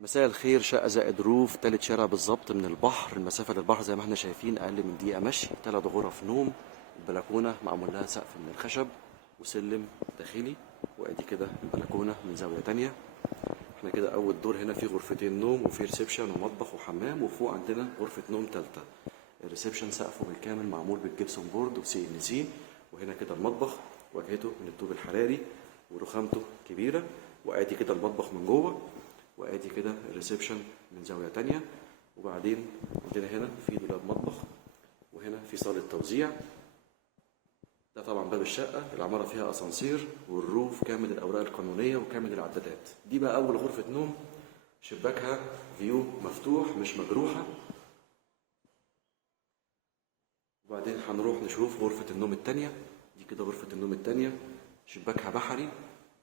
مساء الخير. شقة زائد روف، تالت شارع بالظبط من البحر. المسافة للبحر زي ما احنا شايفين أقل من دقيقة مشي. تلات غرف نوم، البلكونة معمول لها سقف من الخشب وسلم داخلي. وادي كده البلكونة من زاوية تانية. احنا كده أول دور، هنا في غرفتين نوم وفي ريسبشن ومطبخ وحمام، وفوق عندنا غرفة نوم تالتة. الريسبشن سقفه بالكامل معمول بالجبسون بورد وسي ان سي. وهنا كده المطبخ، واجهته من الطوب الحراري ورخامته كبيرة. وادي كده المطبخ من جوه، وادي كده الريسبشن من زاويه تانية. وبعدين عندنا هنا في دولاب مطبخ، وهنا في صاله توزيع. ده طبعا باب الشقه. العماره فيها اسانسير، والروف كامل الاوراق القانونيه وكامل العدادات. دي بقى اول غرفه نوم، شباكها فيو مفتوح مش مجروحه. وبعدين هنروح نشوف غرفه النوم التانية. دي كده غرفه النوم التانية، شباكها بحري،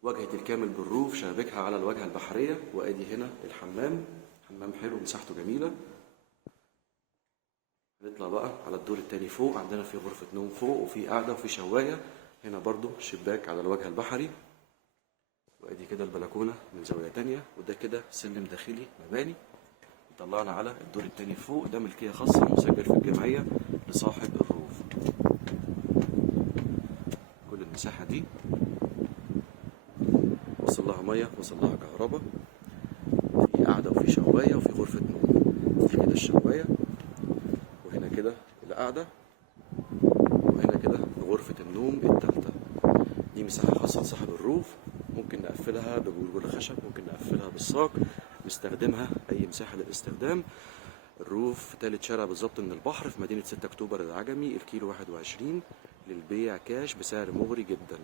واجهة الكامل بالروف، شبابيكها على الواجهة البحرية. وادي هنا الحمام، حمام حلو مساحته جميلة. هنطلع بقى على الدور التاني فوق. عندنا في غرفة نوم فوق، وفي قاعدة وفي شواية. هنا برضو شباك على الواجهة البحري. وادي كده البلكونة من زاوية تانية. وده كده سلم داخلي مباني. طلعنا على الدور التاني فوق. ده ملكية خاصة، مسجل في الجمعية لصاحب الروف. كل المساحة دي وصل لها مية، وصل لها كهرباء. في قاعدة وفي شواية وفي غرفة نوم. دي كده الشواية، وهنا كده القاعدة، وهنا كده غرفة النوم التالتة. دي مساحة خاصة لصاحب الروف. ممكن نقفلها بجرجر خشب، ممكن نقفلها بالصاج، نستخدمها أي مساحة للاستخدام. الروف في تالت شارع بالظبط من البحر، في مدينة 6 أكتوبر العجمي. الكيلو 21 للبيع كاش بسعر مغري جدا.